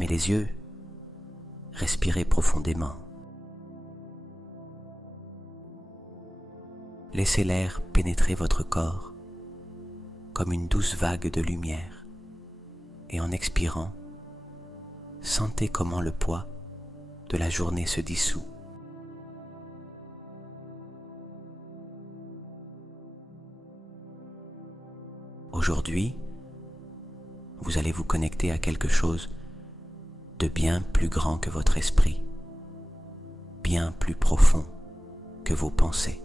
Fermez les yeux, respirez profondément. Laissez l'air pénétrer votre corps comme une douce vague de lumière et en expirant, sentez comment le poids de la journée se dissout. Aujourd'hui, vous allez vous connecter à quelque chose de bien plus grand que votre esprit, bien plus profond que vos pensées.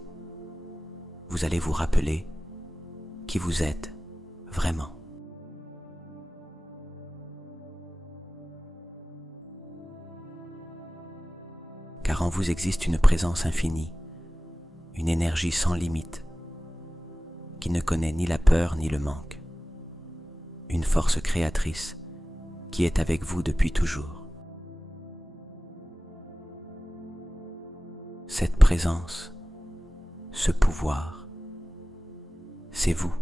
Vous allez vous rappeler qui vous êtes vraiment. Car en vous existe une présence infinie, une énergie sans limite, qui ne connaît ni la peur ni le manque, une force créatrice qui est avec vous depuis toujours. Cette présence, ce pouvoir, c'est vous.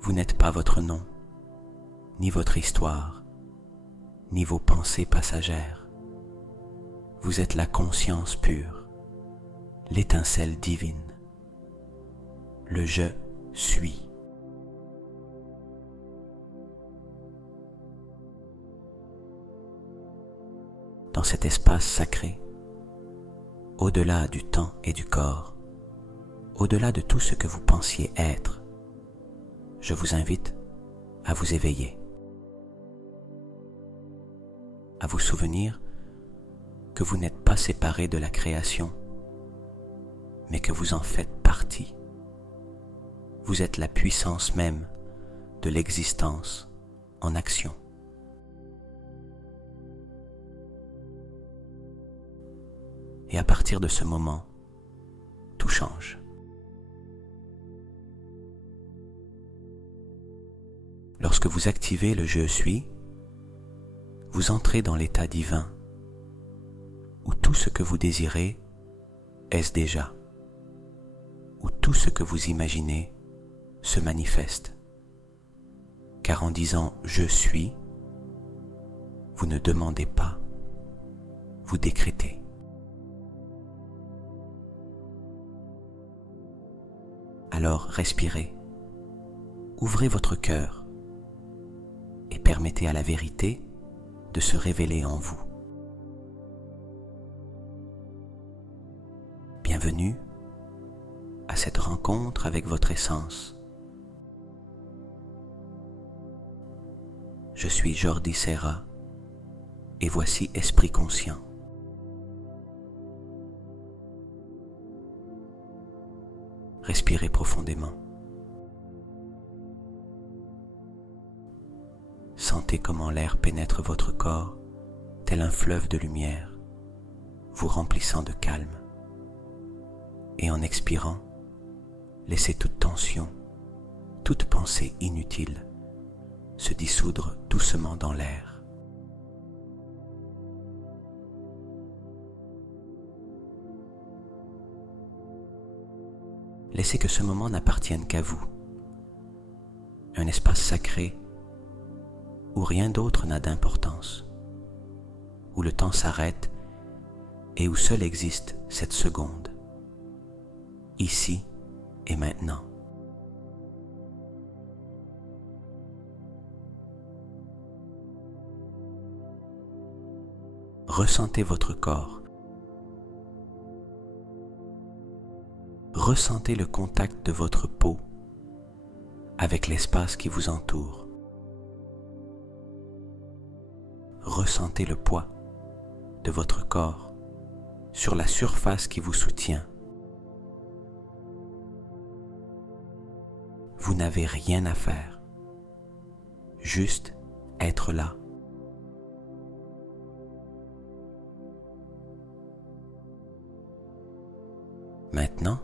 Vous n'êtes pas votre nom, ni votre histoire, ni vos pensées passagères. Vous êtes la conscience pure, l'étincelle divine, le je suis. Dans cet espace sacré, au-delà du temps et du corps, au-delà de tout ce que vous pensiez être, je vous invite à vous éveiller, à vous souvenir que vous n'êtes pas séparé de la création, mais que vous en faites partie. Vous êtes la puissance même de l'existence en action. Et à partir de ce moment, tout change. Lorsque vous activez le je suis, vous entrez dans l'état divin, où tout ce que vous désirez est déjà, où tout ce que vous imaginez se manifeste. Car en disant « je suis », vous ne demandez pas, vous décrétez. Alors respirez, ouvrez votre cœur et permettez à la vérité de se révéler en vous. Bienvenue à cette rencontre avec votre essence. Je suis Jordi Serra et voici Esprit Conscient. Respirez profondément. Sentez comment l'air pénètre votre corps tel un fleuve de lumière, vous remplissant de calme. Et en expirant, laissez toute tension, toute pensée inutile se dissoudre doucement dans l'air. Laissez que ce moment n'appartienne qu'à vous, un espace sacré où rien d'autre n'a d'importance, où le temps s'arrête et où seule existe cette seconde, ici et maintenant. Ressentez votre corps. Ressentez le contact de votre peau avec l'espace qui vous entoure. Ressentez le poids de votre corps sur la surface qui vous soutient. Vous n'avez rien à faire, juste être là. Maintenant,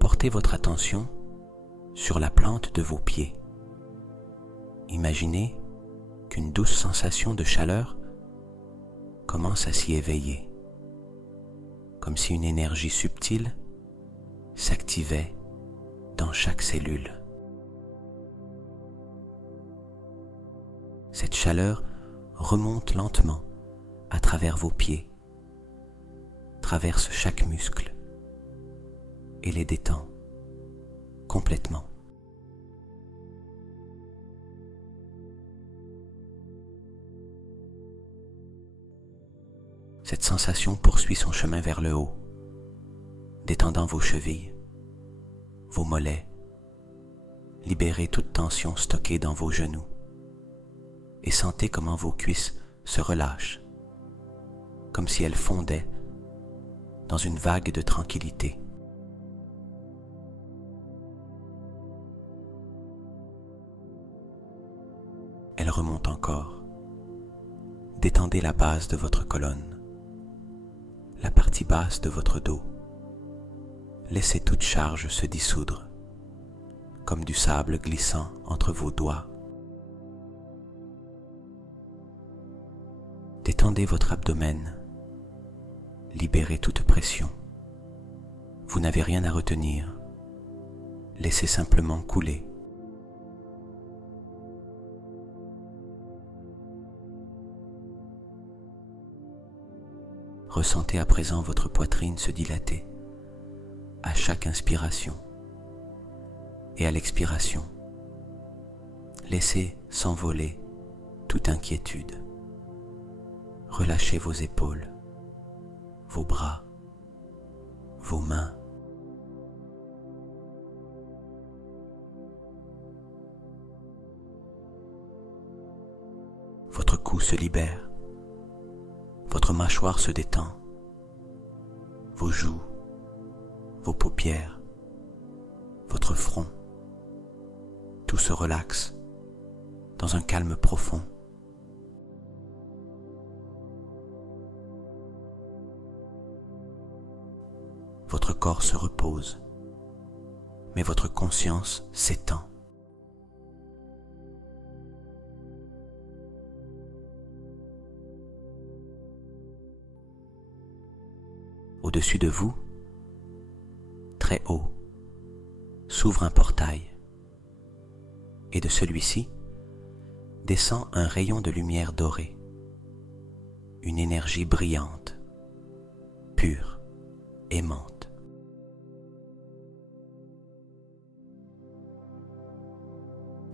portez votre attention sur la plante de vos pieds. Imaginez qu'une douce sensation de chaleur commence à s'y éveiller, comme si une énergie subtile s'activait dans chaque cellule. chaleur remonte lentement à travers vos pieds, traverse chaque muscle et les détend complètement. Cette sensation poursuit son chemin vers le haut, détendant vos chevilles, vos mollets, libérez toute tension stockée dans vos genoux et sentez comment vos cuisses se relâchent, comme si elles fondaient dans une vague de tranquillité. Elle remonte encore. Détendez la base de votre colonne, la partie basse de votre dos. Laissez toute charge se dissoudre, comme du sable glissant entre vos doigts. Détendez votre abdomen, libérez toute pression. Vous n'avez rien à retenir, laissez simplement couler. Ressentez à présent votre poitrine se dilater à chaque inspiration et à l'expiration. Laissez s'envoler toute inquiétude. Relâchez vos épaules, vos bras, vos mains. Votre cou se libère, votre mâchoire se détend, vos joues, vos paupières, votre front, tout se relaxe dans un calme profond. Votre corps se repose, mais votre conscience s'étend. Au-dessus de vous, très haut, s'ouvre un portail, et de celui-ci descend un rayon de lumière dorée, une énergie brillante, pure, aimante.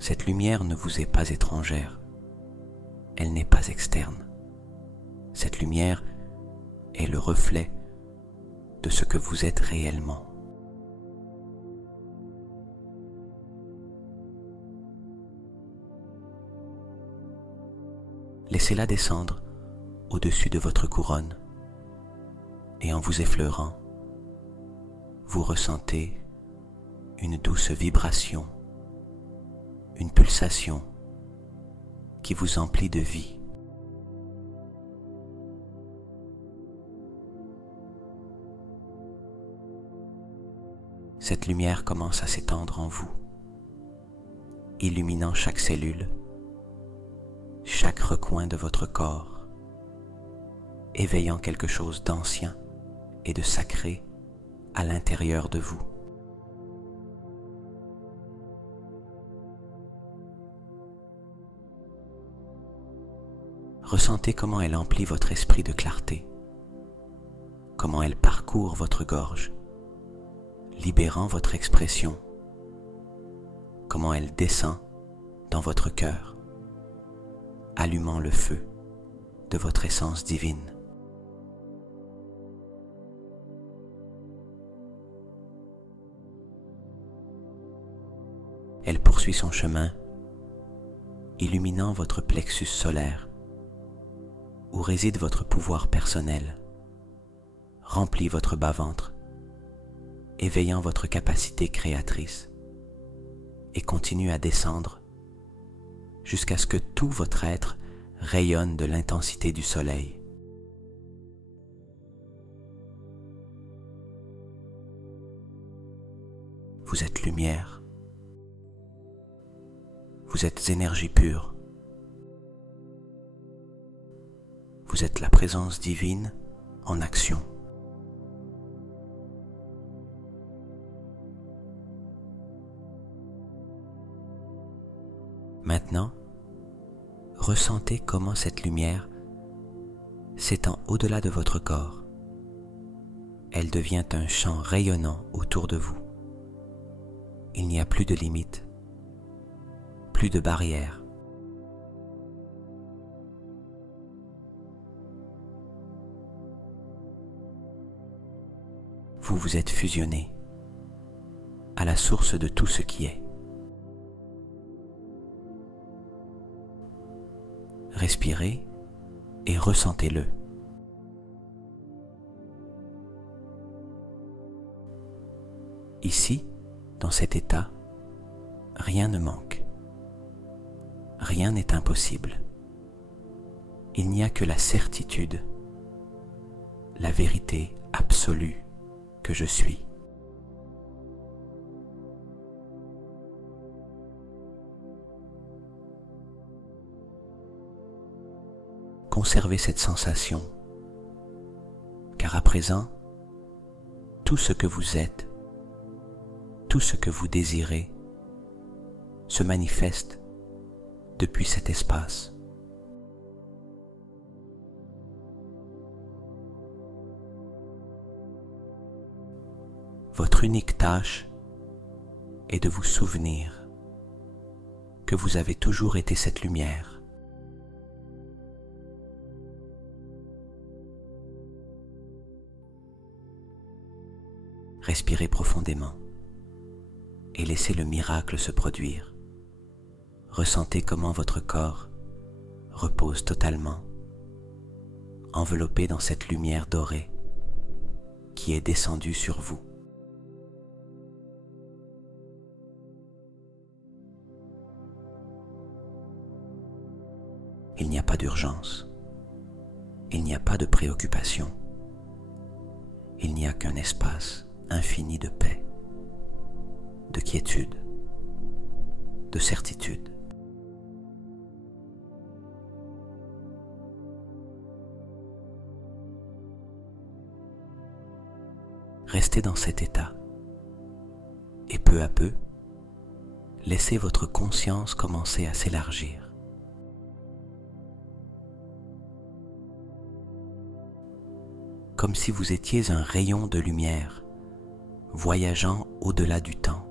Cette lumière ne vous est pas étrangère, elle n'est pas externe. Cette lumière est le reflet de ce que vous êtes réellement. Laissez-la descendre au-dessus de votre couronne et en vous effleurant, vous ressentez une douce vibration, une pulsation qui vous emplit de vie. Cette lumière commence à s'étendre en vous, illuminant chaque cellule, chaque recoin de votre corps, éveillant quelque chose d'ancien et de sacré à l'intérieur de vous. Ressentez comment elle emplit votre esprit de clarté, comment elle parcourt votre gorge, libérant votre expression, comment elle descend dans votre cœur, allumant le feu de votre essence divine. Elle poursuit son chemin, illuminant votre plexus solaire, où réside votre pouvoir personnel, remplit votre bas-ventre, éveillant votre capacité créatrice, et continue à descendre jusqu'à ce que tout votre être rayonne de l'intensité du soleil. Vous êtes lumière, vous êtes énergie pure, vous êtes la présence divine en action. Maintenant, ressentez comment cette lumière s'étend au-delà de votre corps. Elle devient un champ rayonnant autour de vous. Il n'y a plus de limites, plus de barrières. Vous vous êtes fusionné à la source de tout ce qui est. Respirez et ressentez-le. Ici, dans cet état, rien ne manque. Rien n'est impossible. Il n'y a que la certitude, la vérité absolue que je suis. Conservez cette sensation, car à présent, tout ce que vous êtes, tout ce que vous désirez, se manifeste depuis cet espace. Votre unique tâche est de vous souvenir que vous avez toujours été cette lumière. Respirez profondément et laissez le miracle se produire. Ressentez comment votre corps repose totalement, enveloppé dans cette lumière dorée qui est descendue sur vous. Il n'y a pas d'urgence, il n'y a pas de préoccupation, il n'y a qu'un espace infini de paix, de quiétude, de certitude. Restez dans cet état et peu à peu, laissez votre conscience commencer à s'élargir. Comme si vous étiez un rayon de lumière voyageant au-delà du temps,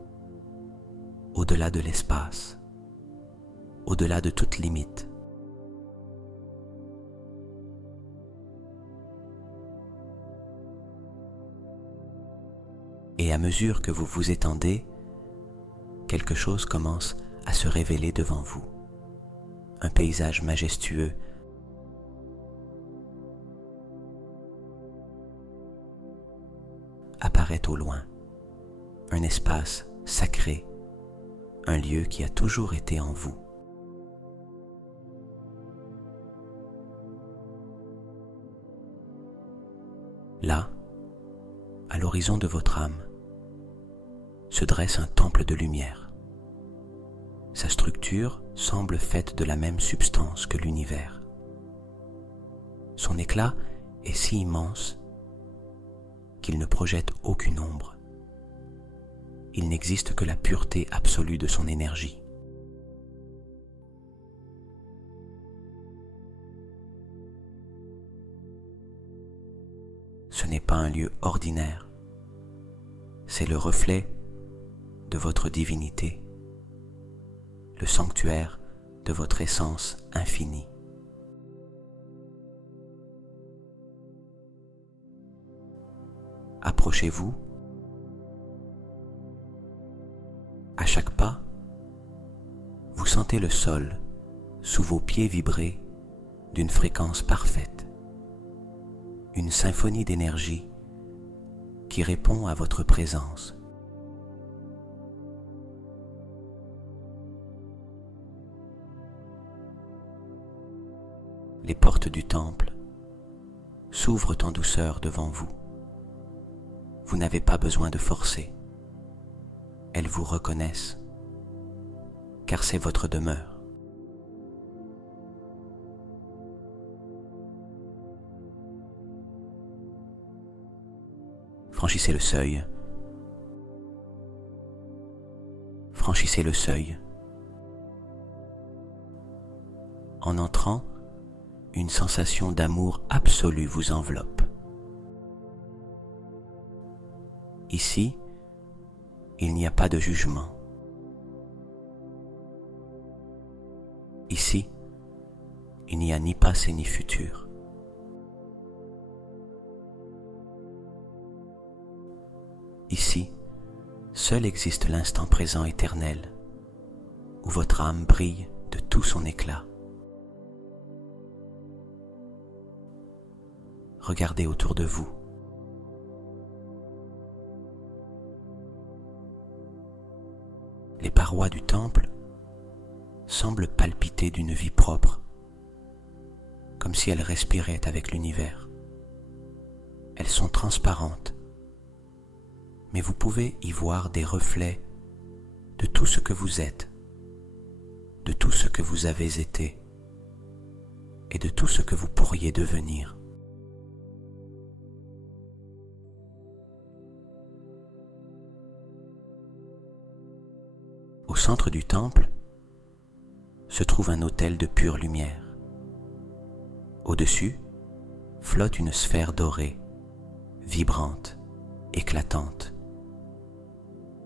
au-delà de l'espace, au-delà de toute limite. Et à mesure que vous vous étendez, quelque chose commence à se révéler devant vous. Un paysage majestueux apparaît au loin, un espace sacré, un lieu qui a toujours été en vous. Là, à l'horizon de votre âme, se dresse un temple de lumière. Sa structure semble faite de la même substance que l'univers. Son éclat est si immense qu'il ne projette aucune ombre. Il n'existe que la pureté absolue de son énergie. Ce n'est pas un lieu ordinaire, c'est le reflet de votre divinité, le sanctuaire de votre essence infinie. Approchez-vous. À chaque pas, vous sentez le sol sous vos pieds vibrer d'une fréquence parfaite, une symphonie d'énergie qui répond à votre présence. Les portes du temple s'ouvrent en douceur devant vous. Vous n'avez pas besoin de forcer. Elles vous reconnaissent, car c'est votre demeure. Franchissez le seuil. Franchissez le seuil. En entrant, une sensation d'amour absolu vous enveloppe. Ici, il n'y a pas de jugement. Ici, il n'y a ni passé ni futur. Ici, seul existe l'instant présent éternel, où votre âme brille de tout son éclat. Regardez autour de vous. Les parois du temple semblent palpiter d'une vie propre, comme si elles respiraient avec l'univers. Elles sont transparentes, mais vous pouvez y voir des reflets de tout ce que vous êtes, de tout ce que vous avez été et de tout ce que vous pourriez devenir. Au centre du temple se trouve un autel de pure lumière. Au-dessus flotte une sphère dorée, vibrante, éclatante.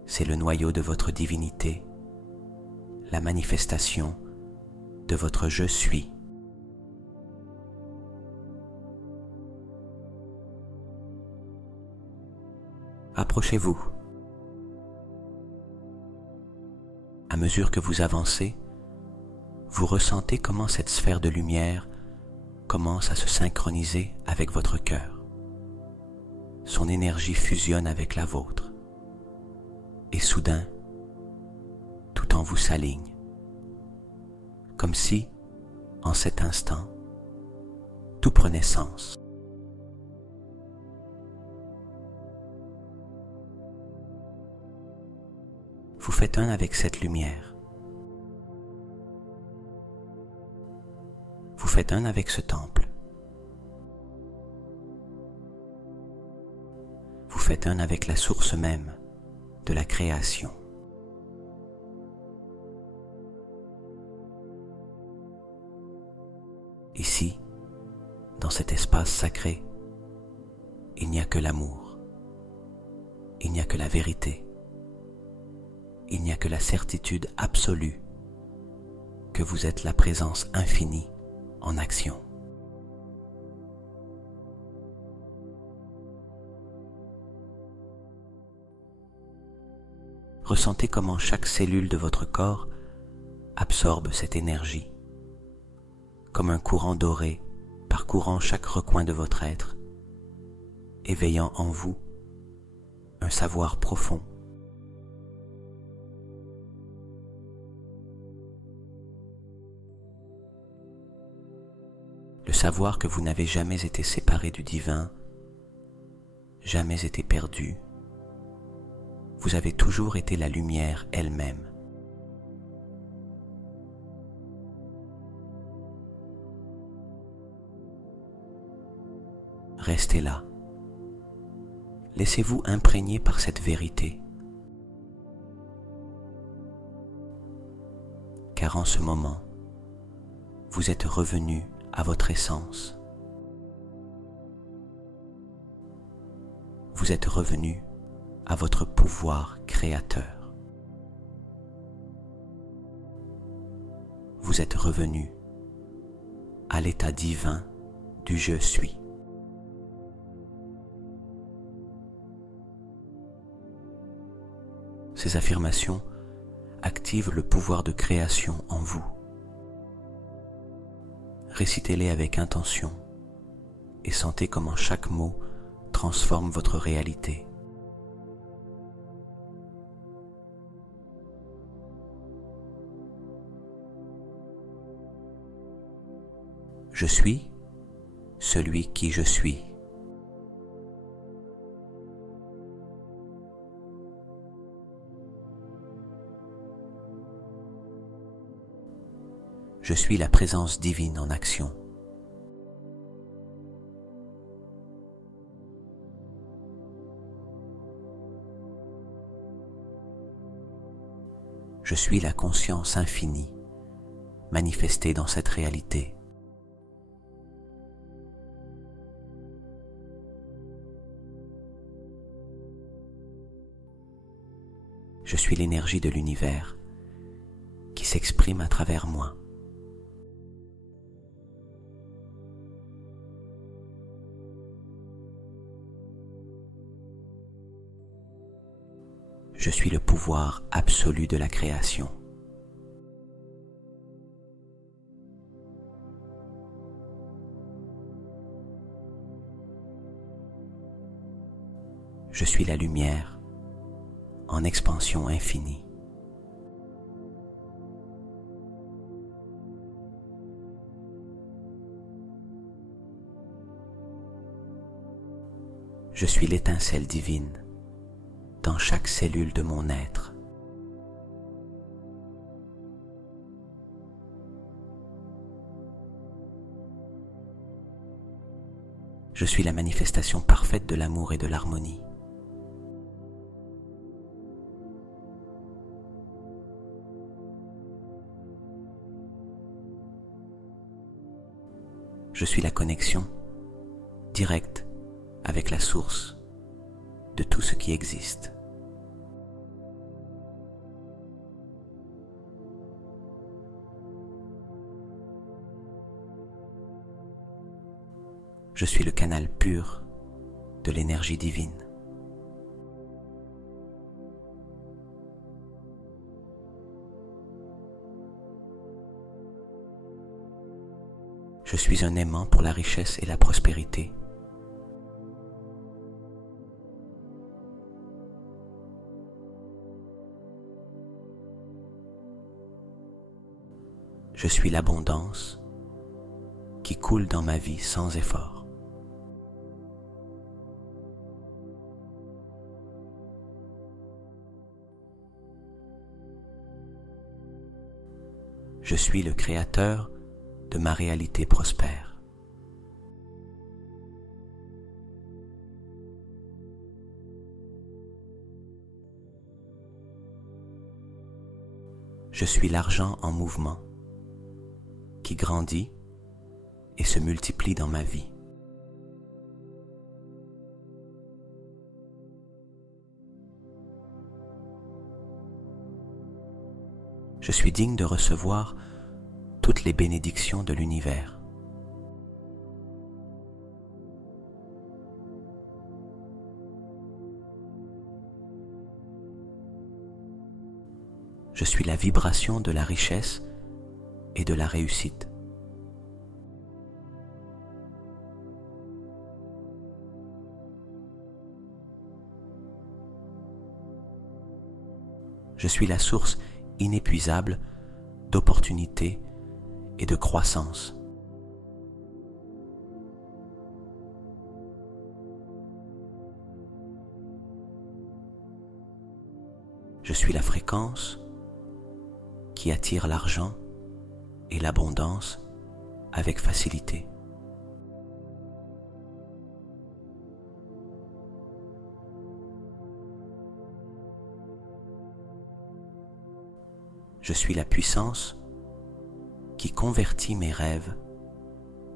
C'est le noyau de votre divinité, la manifestation de votre je suis. Approchez-vous. À mesure que vous avancez, vous ressentez comment cette sphère de lumière commence à se synchroniser avec votre cœur. Son énergie fusionne avec la vôtre. Et soudain, tout en vous s'aligne. Comme si, en cet instant, tout prenait sens. Vous faites un avec cette lumière. Vous faites un avec ce temple. Vous faites un avec la source même de la création. Ici, dans cet espace sacré, il n'y a que l'amour. Il n'y a que la vérité. Il n'y a que la certitude absolue que vous êtes la présence infinie en action. Ressentez comment chaque cellule de votre corps absorbe cette énergie, comme un courant doré parcourant chaque recoin de votre être, éveillant en vous un savoir profond. Le savoir que vous n'avez jamais été séparé du divin, jamais été perdu. Vous avez toujours été la lumière elle-même. Restez là. Laissez-vous imprégner par cette vérité. Car en ce moment, vous êtes revenu à votre essence. Vous êtes revenu à votre pouvoir créateur. Vous êtes revenu à l'état divin du je suis. Ces affirmations activent le pouvoir de création en vous. Récitez-les avec intention et sentez comment chaque mot transforme votre réalité. Je suis celui qui je suis. Je suis la présence divine en action. Je suis la conscience infinie manifester dans cette réalité. Je suis l'énergie de l'univers qui s'exprime à travers moi. Je suis le pouvoir absolu de la création. Je suis la lumière en expansion infinie. Je suis l'étincelle divine dans chaque cellule de mon être. Je suis la manifestation parfaite de l'amour et de l'harmonie. Je suis la connexion directe avec la source de tout ce qui existe. Je suis le canal pur de l'énergie divine. Je suis un aimant pour la richesse et la prospérité. Je suis l'abondance qui coule dans ma vie sans effort. Je suis le créateur de ma réalité prospère. Je suis l'argent en mouvement qui grandit et se multiplie dans ma vie. Je suis digne de recevoir toutes les bénédictions de l'univers. Je suis la vibration de la richesse et de la réussite. Je suis la source inépuisable d'opportunités et de croissance. Je suis la fréquence qui attire l'argent et l'abondance avec facilité. Je suis la puissance qui convertit mes rêves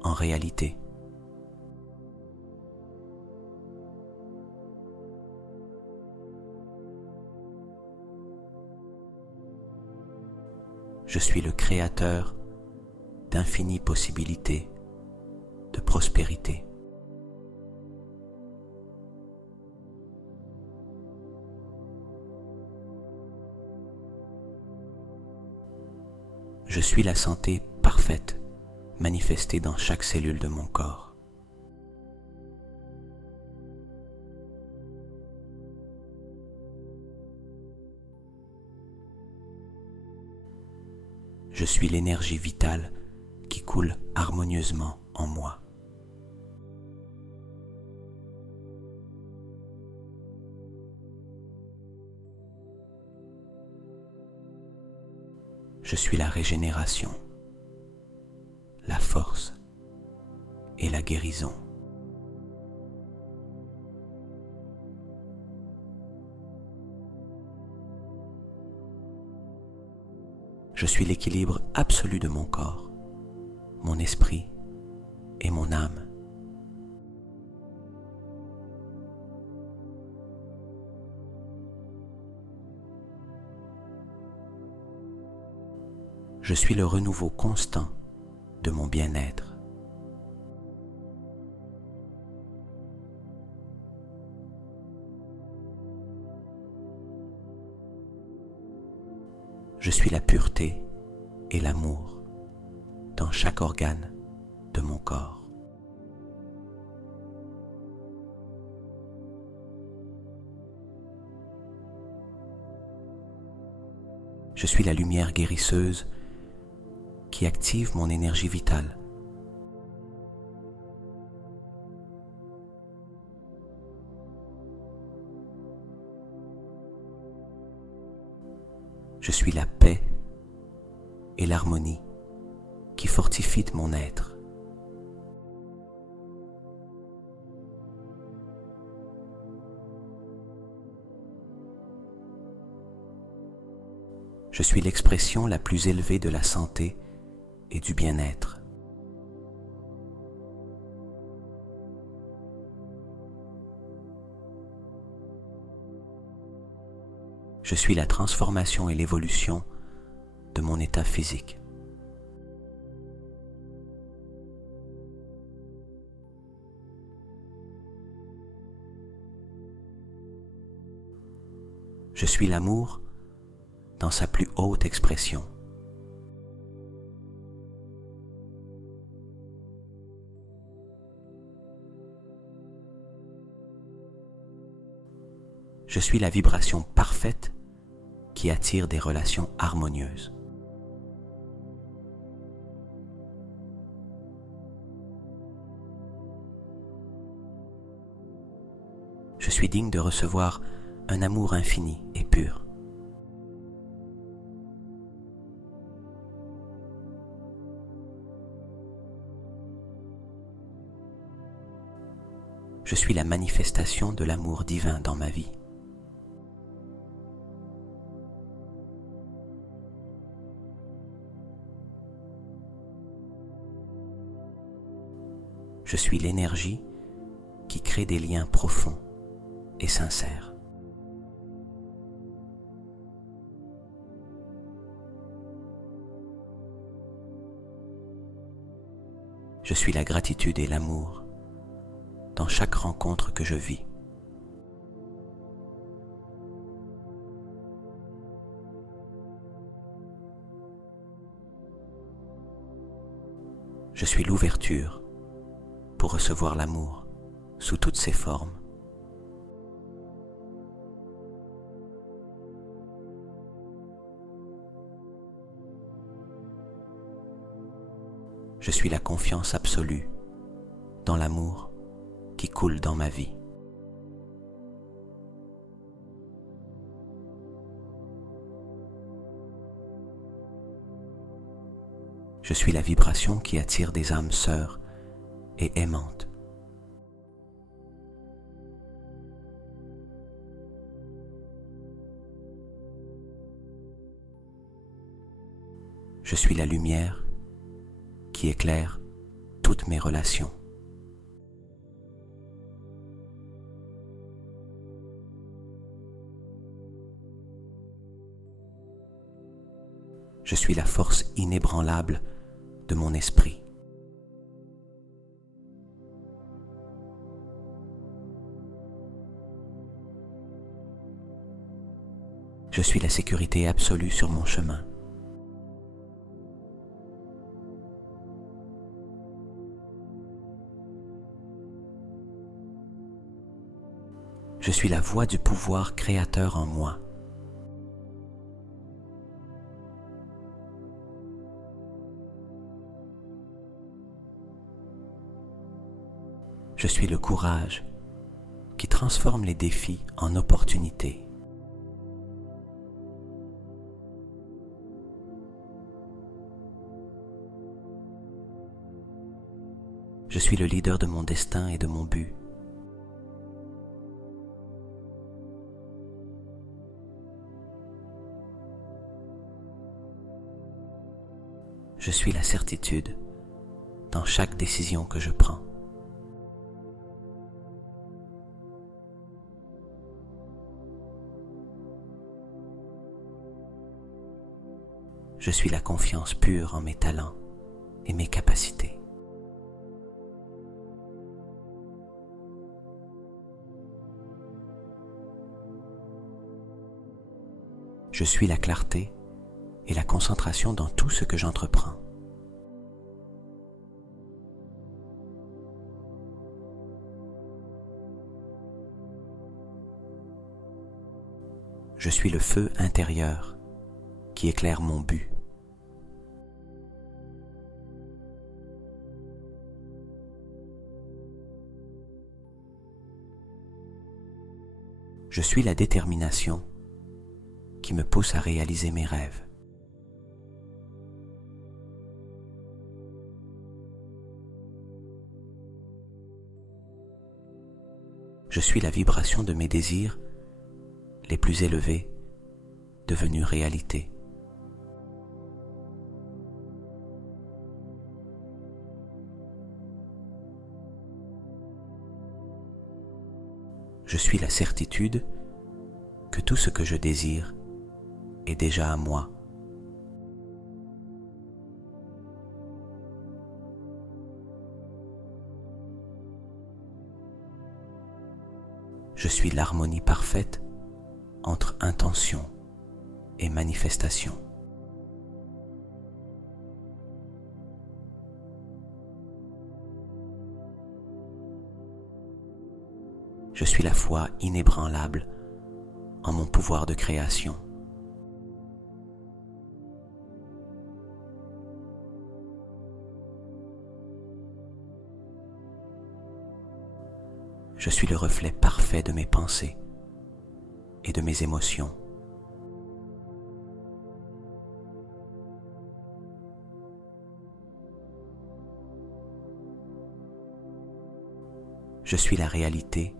en réalité. Je suis le créateur d'infinies possibilités de prospérité. Je suis la santé parfaite manifestée dans chaque cellule de mon corps. Je suis l'énergie vitale qui coule harmonieusement en moi. Je suis la régénération, la force et la guérison. Je suis l'équilibre absolu de mon corps, mon esprit et mon âme. Je suis le renouveau constant de mon bien-être. Je suis la pureté et l'amour dans chaque organe de mon corps. Je suis la lumière guérisseuse qui active mon énergie vitale. Je suis la paix et l'harmonie qui fortifient mon être. Je suis l'expression la plus élevée de la santé et du bien-être. Je suis la transformation et l'évolution de mon état physique. Je suis l'amour dans sa plus haute expression. Je suis la vibration parfaite qui attire des relations harmonieuses. Je suis digne de recevoir un amour infini et pur. Je suis la manifestation de l'amour divin dans ma vie. Je suis l'énergie qui crée des liens profonds et sincères. Je suis la gratitude et l'amour dans chaque rencontre que je vis. Je suis l'ouverture pour recevoir l'amour sous toutes ses formes. Je suis la confiance absolue dans l'amour qui coule dans ma vie. Je suis la vibration qui attire des âmes sœurs et aimantes. Je suis la lumière qui éclaire toutes mes relations. Je suis la force inébranlable de mon esprit. Je suis la sécurité absolue sur mon chemin. Je suis la voix du pouvoir créateur en moi. Je suis le courage qui transforme les défis en opportunités. Je suis le leader de mon destin et de mon but. Je suis la certitude dans chaque décision que je prends. Je suis la confiance pure en mes talents et mes capacités. Je suis la clarté et la concentration dans tout ce que j'entreprends. Je suis le feu intérieur qui éclaire mon but. Je suis la détermination qui me pousse à réaliser mes rêves. Je suis la vibration de mes désirs les plus élevés devenus réalité. Je suis la certitude que tout ce que je désire est déjà à moi. Je suis l'harmonie parfaite entre intention et manifestation. Je suis la foi inébranlable en mon pouvoir de création. Je suis le reflet parfait de mes pensées et de mes émotions. Je suis la réalité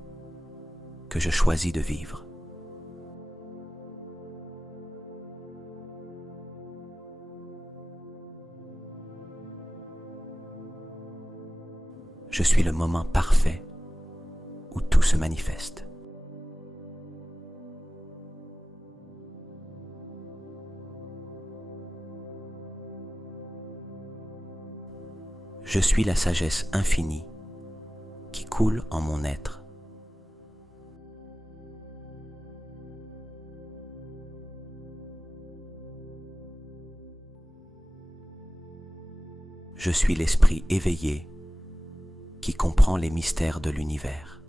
que je choisis de vivre. Je suis le moment parfait où tout se manifeste. Je suis la sagesse infinie qui coule en mon être. Je suis l'esprit éveillé qui comprend les mystères de l'univers.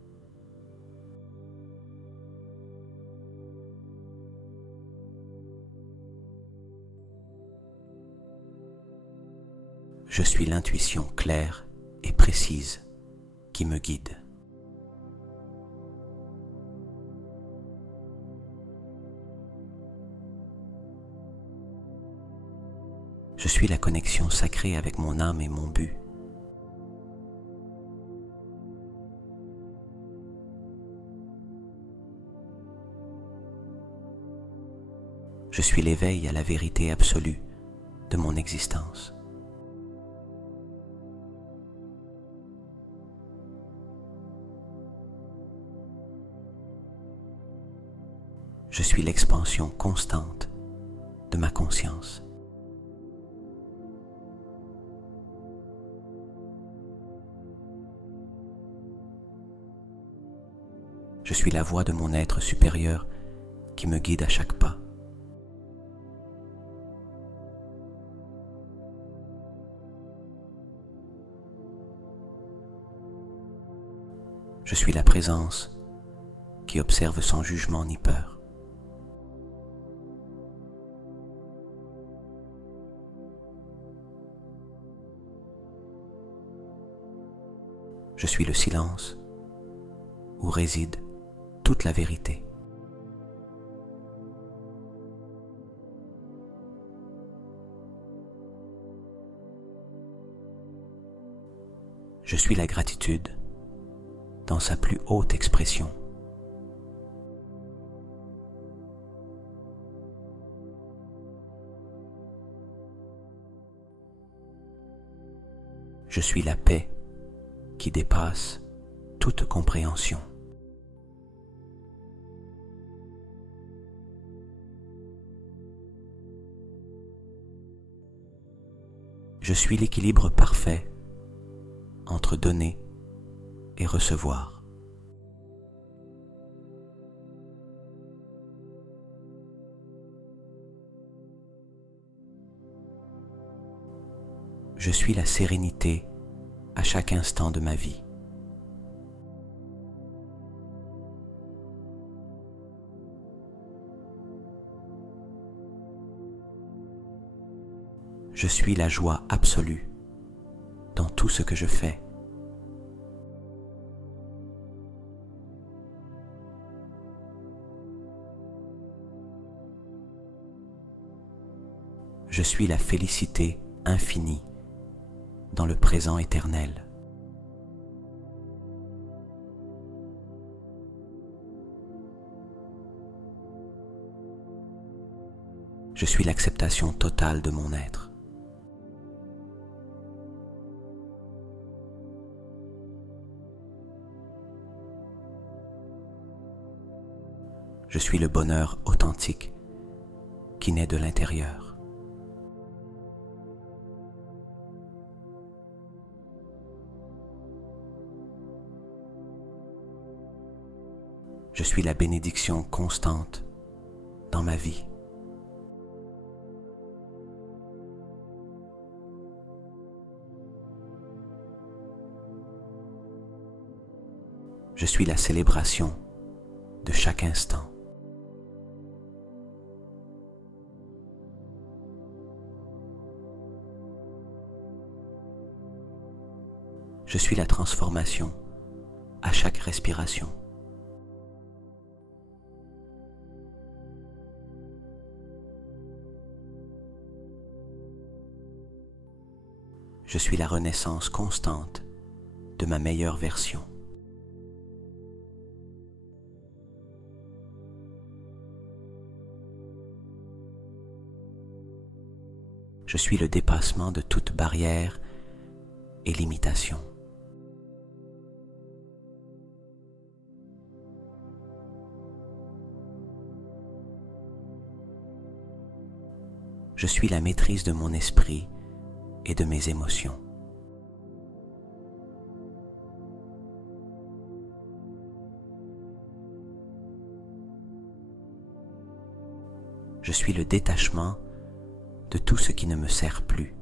Je suis l'intuition claire et précise qui me guide. Je suis la connexion sacrée avec mon âme et mon but. Je suis l'éveil à la vérité absolue de mon existence. Je suis l'expansion constante de ma conscience. Je suis la voix de mon être supérieur qui me guide à chaque pas. Je suis la présence qui observe sans jugement ni peur. Je suis le silence où réside toute la vérité. Je suis la gratitude dans sa plus haute expression. Je suis la paix qui dépasse toute compréhension. Je suis l'équilibre parfait entre donner et recevoir. Je suis la sérénité à chaque instant de ma vie. Je suis la joie absolue dans tout ce que je fais. Je suis la félicité infinie dans le présent éternel. Je suis l'acceptation totale de mon être. Je suis le bonheur authentique qui naît de l'intérieur. Je suis la bénédiction constante dans ma vie. Je suis la célébration de chaque instant. Je suis la transformation à chaque respiration. Je suis la renaissance constante de ma meilleure version. Je suis le dépassement de toute barrière et limitation. Je suis la maîtrise de mon esprit et de mes émotions. Je suis le détachement de tout ce qui ne me sert plus.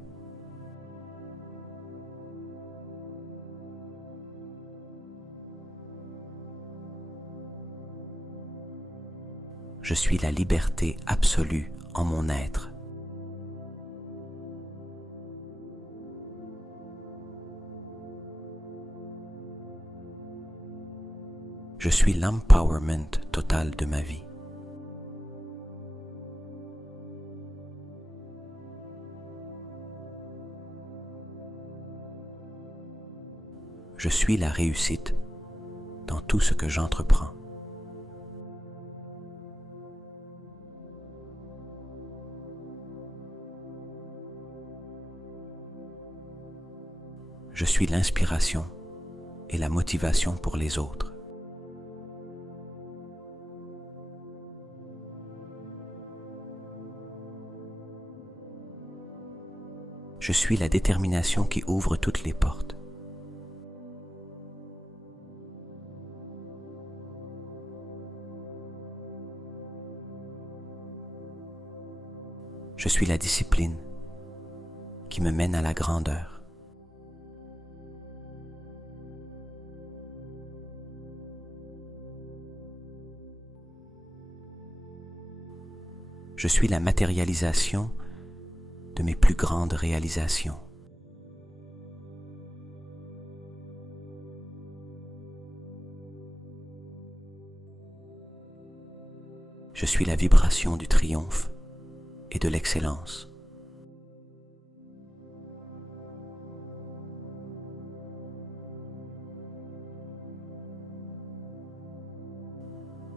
Je suis la liberté absolue en mon être. Je suis l'empowerment total de ma vie. Je suis la réussite dans tout ce que j'entreprends. Je suis l'inspiration et la motivation pour les autres. Je suis la détermination qui ouvre toutes les portes. Je suis la discipline qui me mène à la grandeur. Je suis la matérialisation de mes plus grandes réalisations. Je suis la vibration du triomphe et de l'excellence.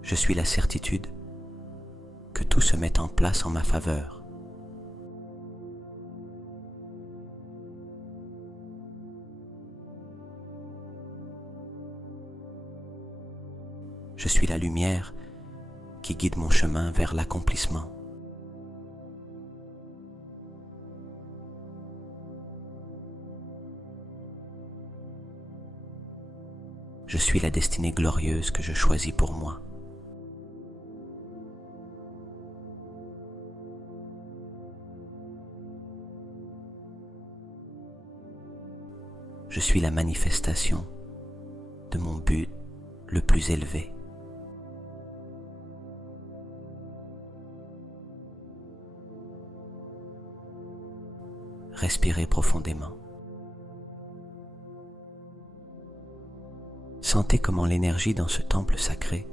Je suis la certitude que tout se met en place en ma faveur. Je suis la lumière qui guide mon chemin vers l'accomplissement. Je suis la destinée glorieuse que je choisis pour moi. Je suis la manifestation de mon but le plus élevé. Respirez profondément. Sentez comment l'énergie dans ce temple sacré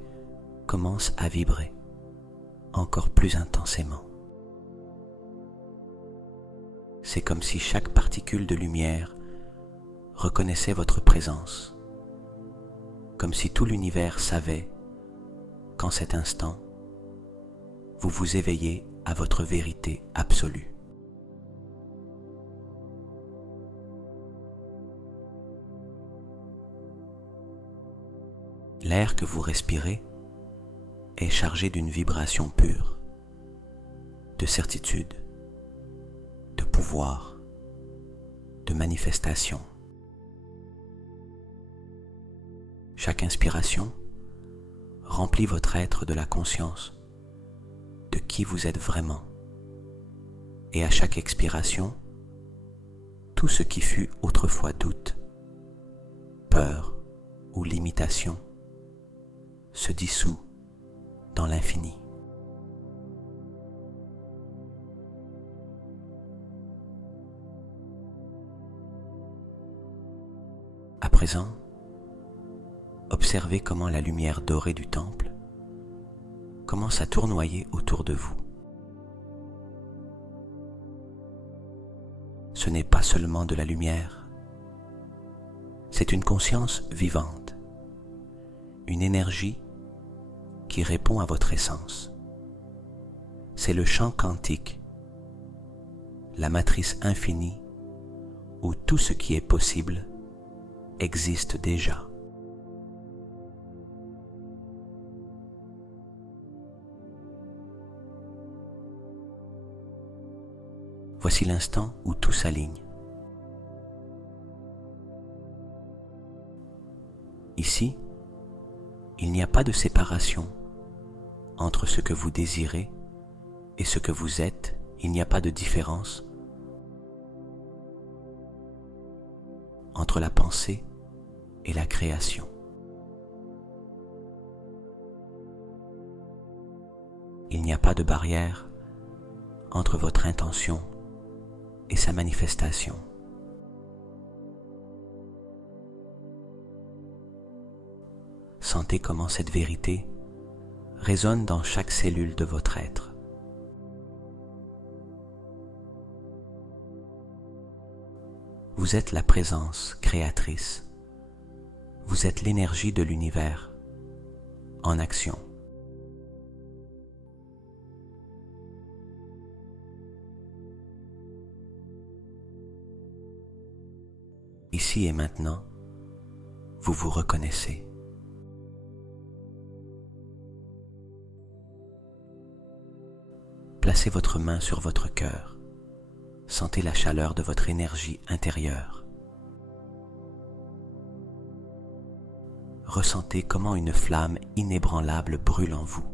commence à vibrer encore plus intensément. C'est comme si chaque particule de lumière reconnaissait votre présence, comme si tout l'univers savait qu'en cet instant, vous vous éveillez à votre vérité absolue. L'air que vous respirez est chargé d'une vibration pure, de certitude, de pouvoir, de manifestation. Chaque inspiration remplit votre être de la conscience de qui vous êtes vraiment. Et à chaque expiration, tout ce qui fut autrefois doute, peur ou limitation se dissout dans l'infini. À présent, observez comment la lumière dorée du temple commence à tournoyer autour de vous. Ce n'est pas seulement de la lumière, c'est une conscience vivante, une énergie qui répond à votre essence. C'est le champ quantique, la matrice infinie où tout ce qui est possible existe déjà. Voici l'instant où tout s'aligne. Ici, il n'y a pas de séparation entre ce que vous désirez et ce que vous êtes. Il n'y a pas de différence entre la pensée et la création. Il n'y a pas de barrière entre votre intention et sa manifestation. Sentez comment cette vérité résonne dans chaque cellule de votre être. Vous êtes la présence créatrice. Vous êtes l'énergie de l'univers en action. Ici et maintenant, vous vous reconnaissez. Placez votre main sur votre cœur. Sentez la chaleur de votre énergie intérieure. Ressentez comment une flamme inébranlable brûle en vous.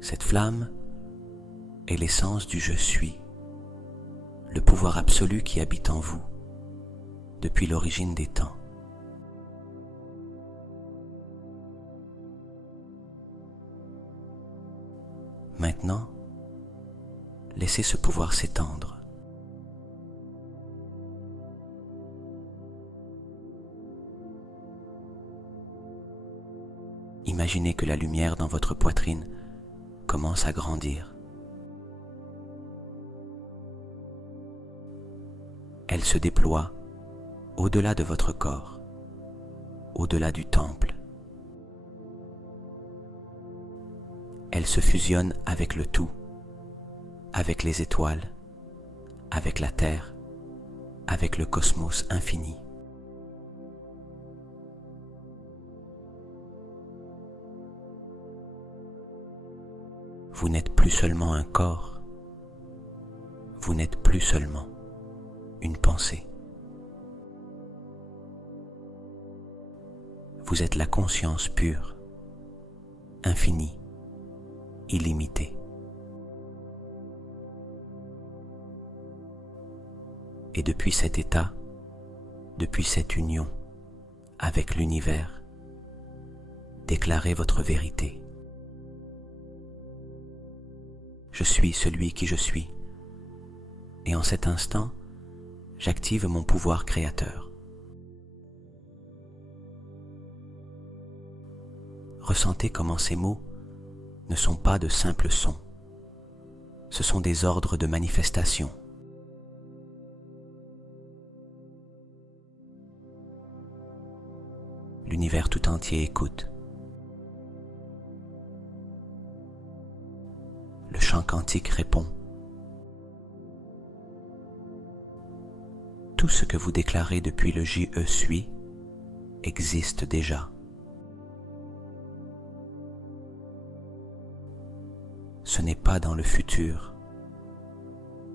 Cette flamme est l'essence du je suis, le pouvoir absolu qui habite en vous depuis l'origine des temps. Maintenant, laissez ce pouvoir s'étendre. Imaginez que la lumière dans votre poitrine commence à grandir. Elle se déploie au-delà de votre corps, au-delà du temple. Elle se fusionne avec le tout, avec les étoiles, avec la terre, avec le cosmos infini. Vous n'êtes plus seulement un corps, vous n'êtes plus seulement une pensée. Vous êtes la conscience pure, infinie, illimitée. Et depuis cet état, depuis cette union avec l'univers, déclarez votre vérité. Je suis celui qui je suis, et en cet instant, j'active mon pouvoir créateur. Ressentez comment ces mots ne sont pas de simples sons, ce sont des ordres de manifestation. L'univers tout entier écoute. Le chant quantique répond. Tout ce que vous déclarez depuis le Je suis existe déjà. Ce n'est pas dans le futur,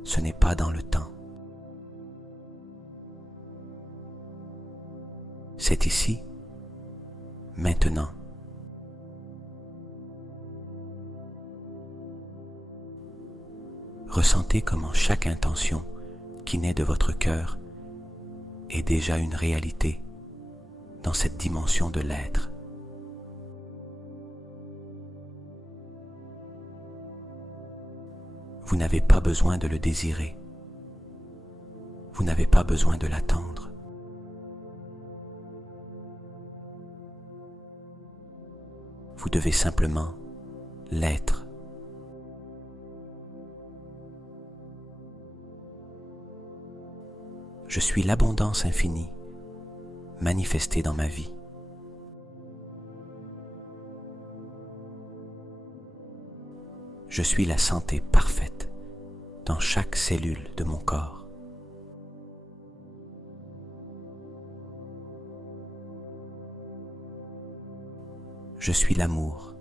ce n'est pas dans le temps. C'est ici, maintenant. Ressentez comment chaque intention qui naît de votre cœur est déjà une réalité dans cette dimension de l'être. Vous n'avez pas besoin de le désirer. Vous n'avez pas besoin de l'attendre. Vous devez simplement l'être. Je suis l'abondance infinie manifestée dans ma vie. Je suis la santé parfaite dans chaque cellule de mon corps. Je suis l'amour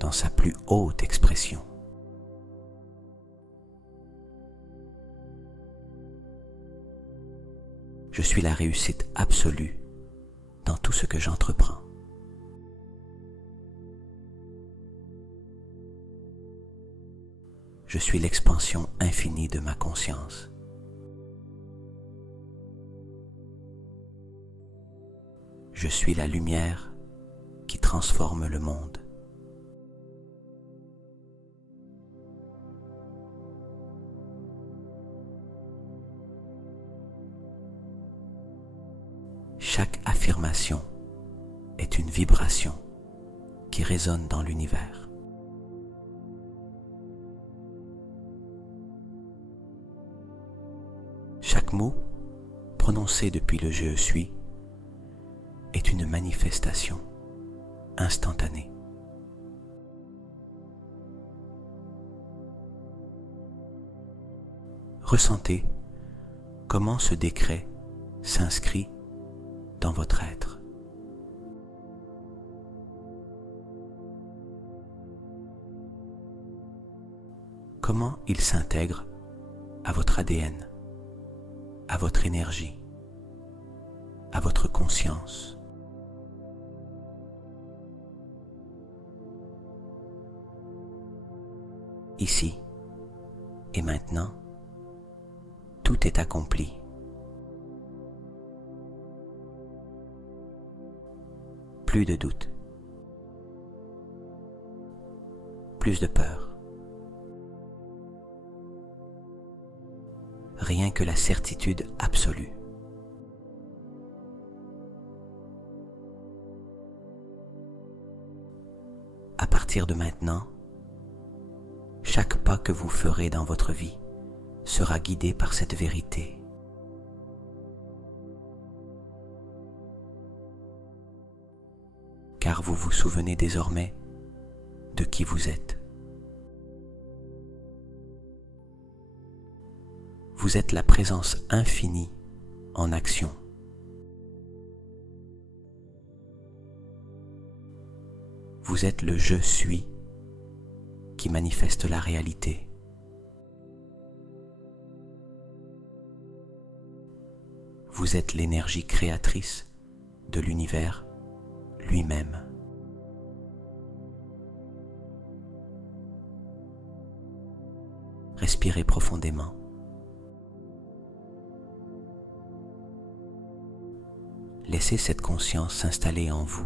dans sa plus haute expression. Je suis la réussite absolue dans tout ce que j'entreprends. Je suis l'expansion infinie de ma conscience. Je suis la lumière qui transforme le monde. Chaque affirmation est une vibration qui résonne dans l'univers. Chaque mot prononcé depuis le Je suis est une manifestation instantanée. Ressentez comment ce décret s'inscrit dans votre être. Comment il s'intègre à votre ADN, à votre énergie, à votre conscience. Ici et maintenant, tout est accompli. Plus de doute, plus de peur. Rien que la certitude absolue. À partir de maintenant, chaque pas que vous ferez dans votre vie sera guidé par cette vérité. Car vous vous souvenez désormais de qui vous êtes. Vous Vous êtes la présence infinie en action. Vous êtes le je suis qui manifeste la réalité. Vous êtes l'énergie créatrice de l'univers lui-même. Respirez profondément. Laissez cette conscience s'installer en vous.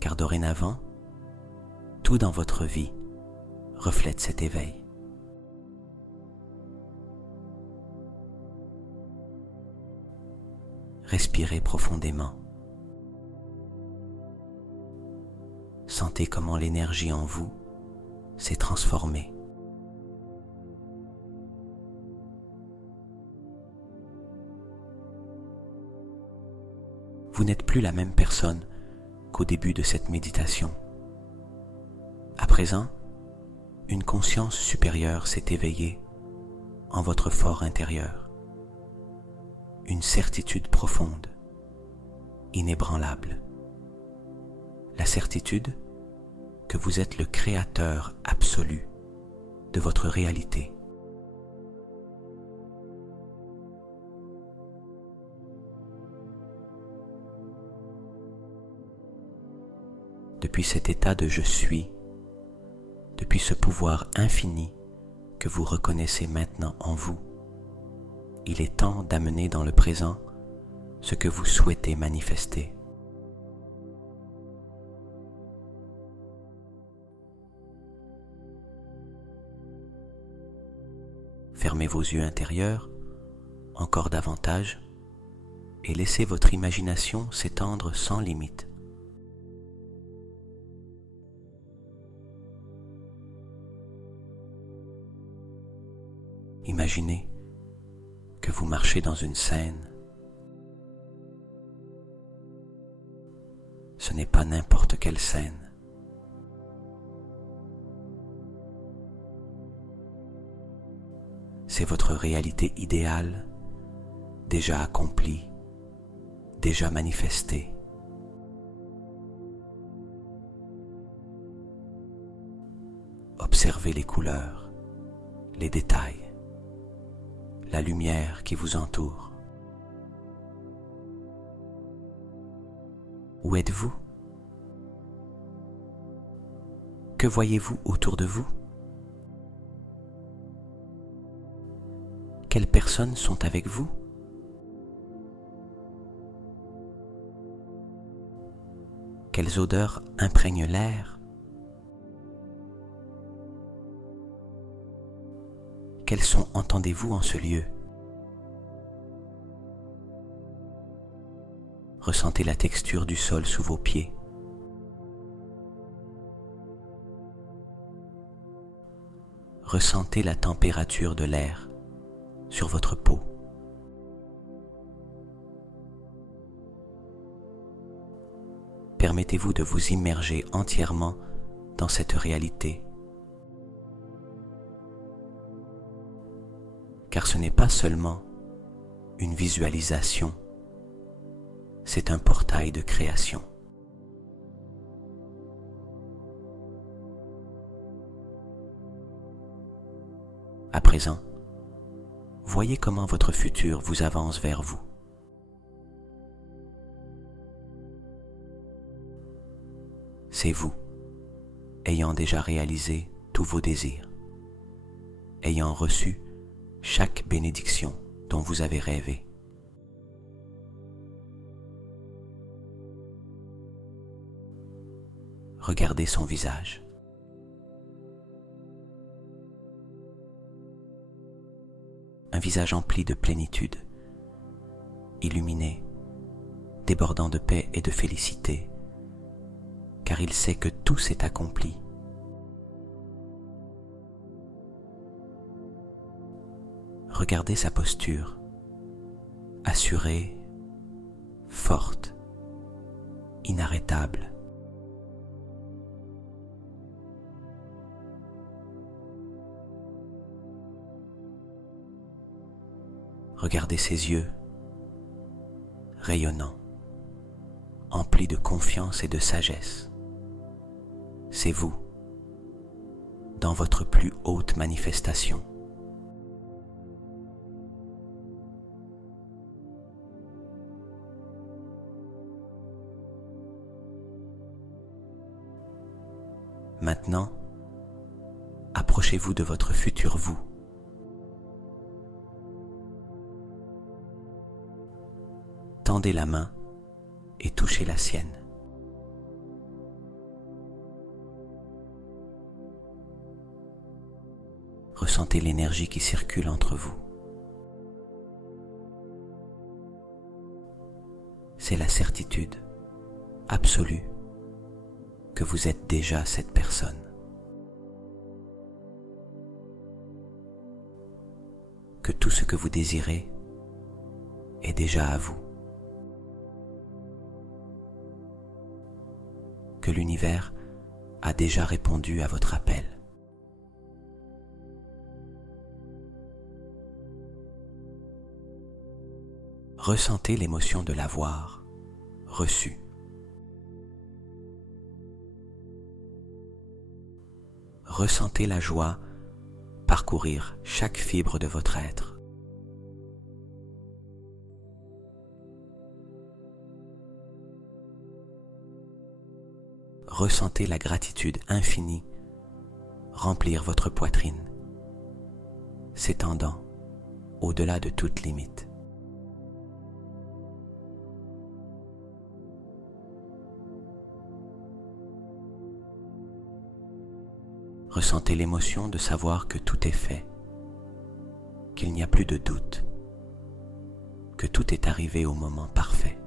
Car dorénavant, tout dans votre vie reflète cet éveil. Respirez profondément. Sentez comment l'énergie en vous s'est transformée. Vous n'êtes plus la même personne qu'au début de cette méditation. À présent, une conscience supérieure s'est éveillée en votre fort intérieur. Une certitude profonde, inébranlable. La certitude que vous êtes le créateur absolu de votre réalité. Depuis cet état de je suis, depuis ce pouvoir infini que vous reconnaissez maintenant en vous, il est temps d'amener dans le présent ce que vous souhaitez manifester. Fermez vos yeux intérieurs encore davantage et laissez votre imagination s'étendre sans limite. Imaginez que vous marchez dans une scène. Ce n'est pas n'importe quelle scène. C'est votre réalité idéale, déjà accomplie, déjà manifestée. Observez les couleurs, les détails, la lumière qui vous entoure. Où êtes-vous? Que voyez-vous autour de vous? Quelles personnes sont avec vous? Quelles odeurs imprègnent l'air? Quels sons entendez-vous en ce lieu? Ressentez la texture du sol sous vos pieds. Ressentez la température de l'air sur votre peau. Permettez-vous de vous immerger entièrement dans cette réalité. Car ce n'est pas seulement une visualisation, c'est un portail de création. À présent, voyez comment votre futur vous avance vers vous. C'est vous, ayant déjà réalisé tous vos désirs, ayant reçu chaque bénédiction dont vous avez rêvé. Regardez son visage. Un visage empli de plénitude, illuminé, débordant de paix et de félicité, car il sait que tout s'est accompli. Regardez sa posture, assurée, forte, inarrêtable. Regardez ses yeux, rayonnants, emplis de confiance et de sagesse. C'est vous, dans votre plus haute manifestation. Maintenant, approchez-vous de votre futur vous. Tendez la main et touchez la sienne. Ressentez l'énergie qui circule entre vous. C'est la certitude absolue que vous êtes déjà cette personne. Que tout ce que vous désirez est déjà à vous. Que l'univers a déjà répondu à votre appel. Ressentez l'émotion de l'avoir reçu. Ressentez la joie parcourir chaque fibre de votre être. Ressentez la gratitude infinie remplir votre poitrine, s'étendant au-delà de toute limite. Ressentez l'émotion de savoir que tout est fait, qu'il n'y a plus de doute, que tout est arrivé au moment parfait.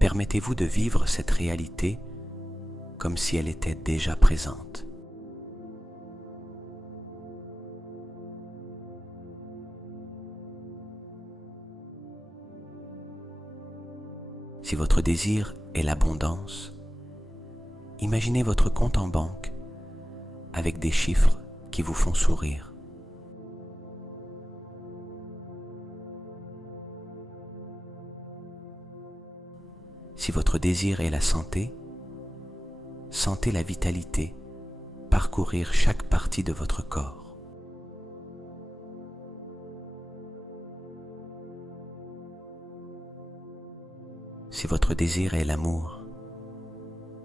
Permettez-vous de vivre cette réalité comme si elle était déjà présente. Si votre désir est l'abondance, imaginez votre compte en banque avec des chiffres qui vous font sourire. Si votre désir est la santé, sentez la vitalité parcourir chaque partie de votre corps. Si votre désir est l'amour,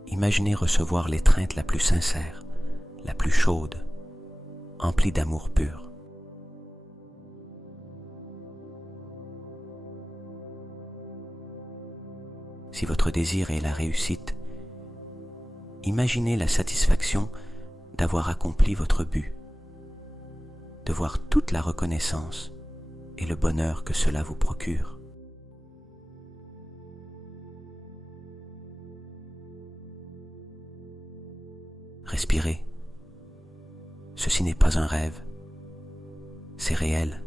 imaginez recevoir l'étreinte la plus sincère, la plus chaude, emplie d'amour pur. Si votre désir est la réussite, imaginez la satisfaction d'avoir accompli votre but, de voir toute la reconnaissance et le bonheur que cela vous procure. Respirez. Ceci n'est pas un rêve, c'est réel.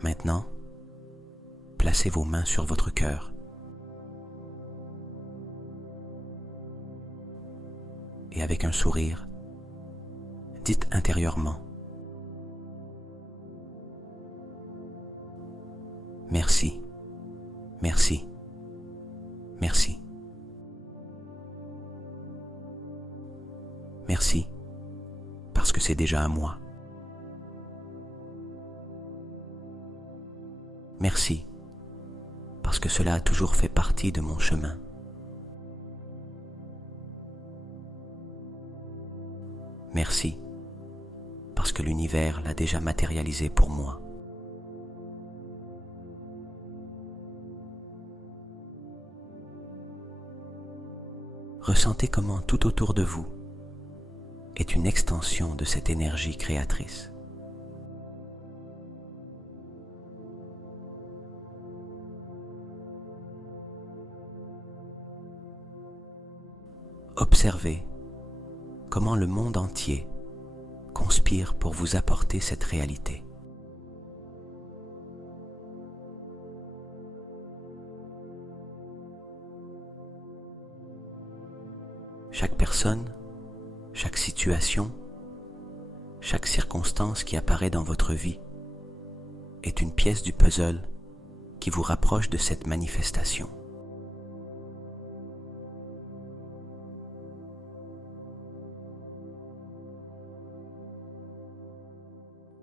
Maintenant, placez vos mains sur votre cœur et avec un sourire, dites intérieurement: merci, merci, merci. Merci, parce que c'est déjà à moi. Merci, parce que cela a toujours fait partie de mon chemin. Merci, parce que l'univers l'a déjà matérialisé pour moi. Ressentez comment tout autour de vous est une extension de cette énergie créatrice. Observez comment le monde entier conspire pour vous apporter cette réalité. Chaque personne, chaque situation, chaque circonstance qui apparaît dans votre vie est une pièce du puzzle qui vous rapproche de cette manifestation.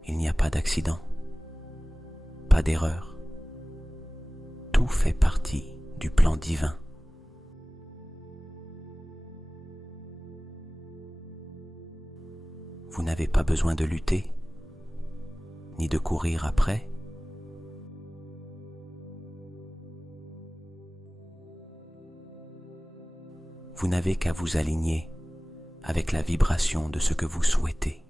Il n'y a pas d'accident, pas d'erreur. Tout fait partie du plan divin. Vous n'avez pas besoin de lutter, ni de courir après. Vous n'avez qu'à vous aligner avec la vibration de ce que vous souhaitez.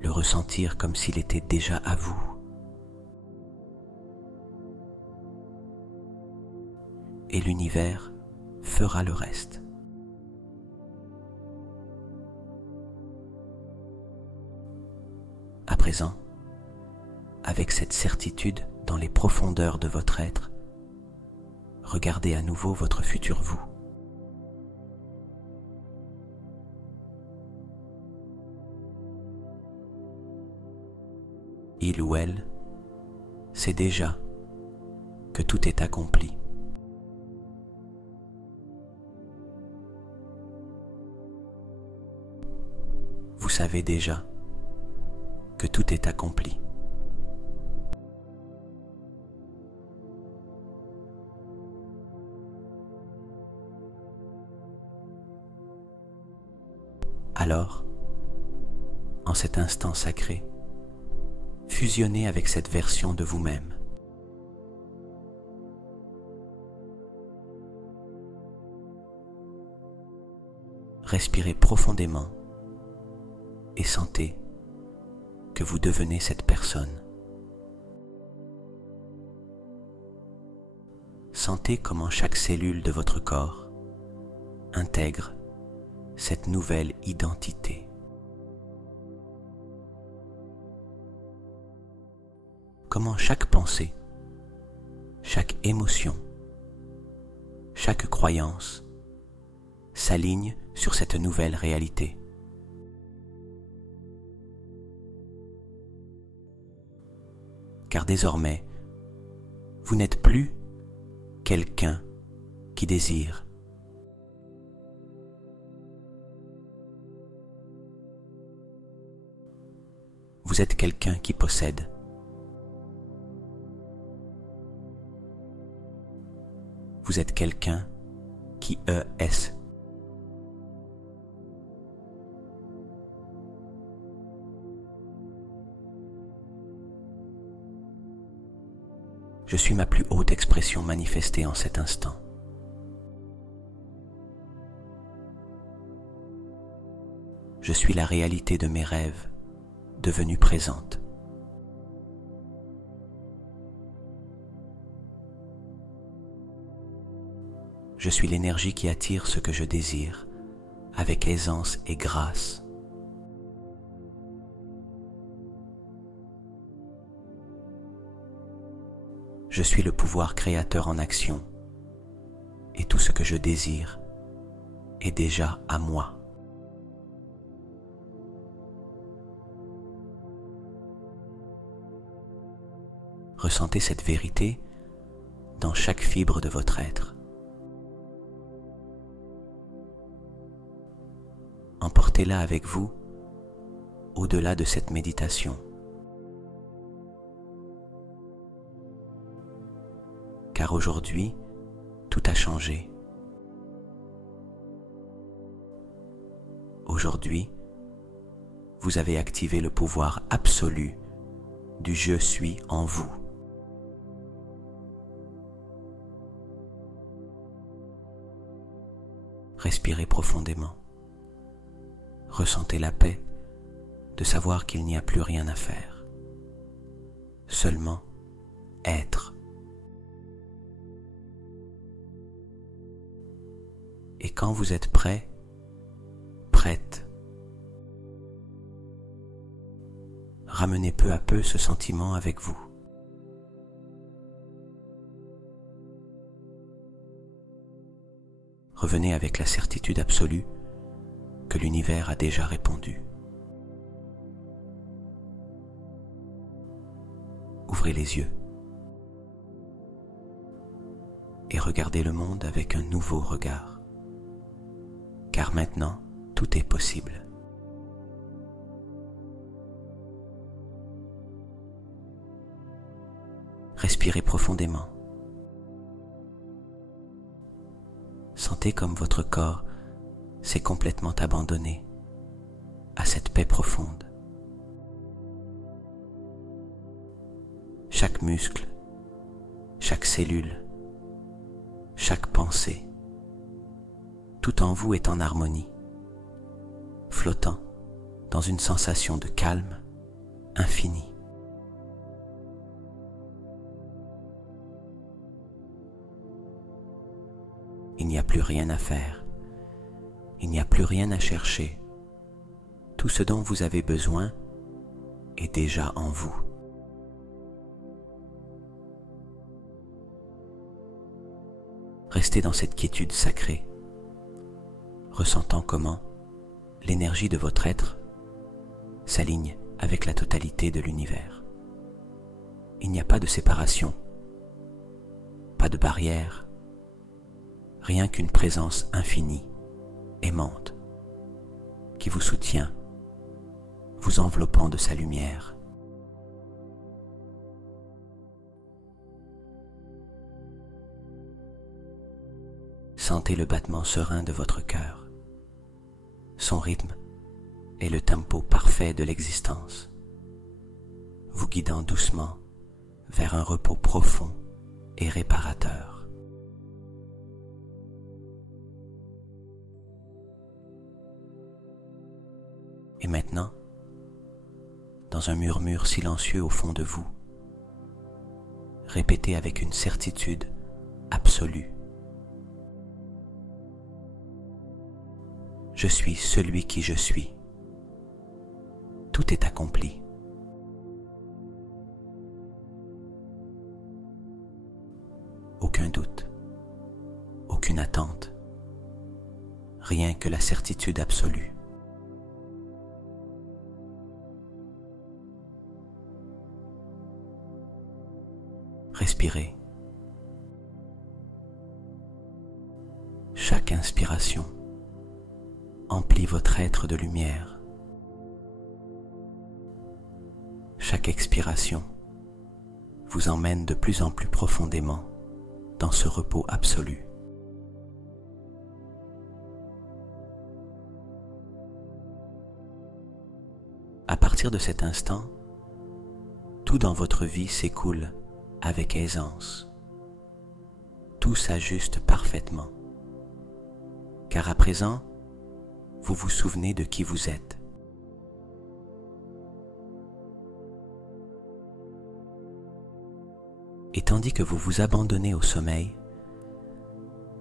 Le ressentir comme s'il était déjà à vous. Et l'univers fera le reste. À présent, avec cette certitude dans les profondeurs de votre être, regardez à nouveau votre futur vous. Il ou elle sait déjà que tout est accompli. Vous savez déjà que tout est accompli. Alors, en cet instant sacré, fusionnez avec cette version de vous-même. Respirez profondément et sentez que vous devenez cette personne. Sentez comment chaque cellule de votre corps intègre cette nouvelle identité. Comment chaque pensée, chaque émotion, chaque croyance s'aligne sur cette nouvelle réalité. Car désormais, vous n'êtes plus quelqu'un qui désire. Vous êtes quelqu'un qui possède. Vous êtes quelqu'un qui est. Je suis ma plus haute expression manifestée en cet instant. Je suis la réalité de mes rêves devenue présente. Je suis l'énergie qui attire ce que je désire avec aisance et grâce. Je suis le pouvoir créateur en action et tout ce que je désire est déjà à moi. Ressentez cette vérité dans chaque fibre de votre être. Emportez-la avec vous au-delà de cette méditation. Car aujourd'hui, tout a changé. Aujourd'hui, vous avez activé le pouvoir absolu du je suis en vous. Respirez profondément. Ressentez la paix de savoir qu'il n'y a plus rien à faire. Seulement être. Et quand vous êtes prêt, prête, ramenez peu à peu ce sentiment avec vous. revenez avec la certitude absolue que l'univers a déjà répondu. Ouvrez les yeux et regardez le monde avec un nouveau regard, car maintenant tout est possible. Respirez profondément. Sentez comme votre corps s'est complètement abandonné à cette paix profonde. Chaque muscle, chaque cellule, chaque pensée, tout en vous est en harmonie, flottant dans une sensation de calme infini. Il n'y a plus rien à faire, il n'y a plus rien à chercher. Tout ce dont vous avez besoin est déjà en vous. Restez dans cette quiétude sacrée, ressentant comment l'énergie de votre être s'aligne avec la totalité de l'univers. Il n'y a pas de séparation, pas de barrière, rien qu'une présence infinie, aimante, qui vous soutient, vous enveloppant de sa lumière. Sentez le battement serein de votre cœur. Son rythme est le tempo parfait de l'existence, vous guidant doucement vers un repos profond et réparateur. Et maintenant, dans un murmure silencieux au fond de vous, répétez avec une certitude absolue: je suis celui qui je suis. Tout est accompli. Aucun doute, aucune attente, rien que la certitude absolue. Respirez. Chaque inspiration emplit votre être de lumière. Chaque expiration vous emmène de plus en plus profondément dans ce repos absolu. À partir de cet instant, tout dans votre vie s'écoule avec aisance. Tout s'ajuste parfaitement, car à présent, vous vous souvenez de qui vous êtes. Et tandis que vous vous abandonnez au sommeil,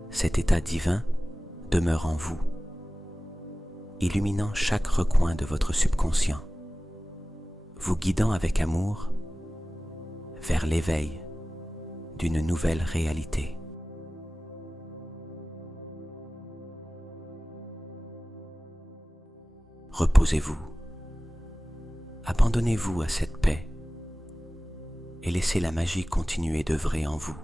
cet état divin demeure en vous, illuminant chaque recoin de votre subconscient, vous guidant avec amour vers l'éveil d'une nouvelle réalité. Reposez-vous, abandonnez-vous à cette paix et laissez la magie continuer d'œuvrer en vous.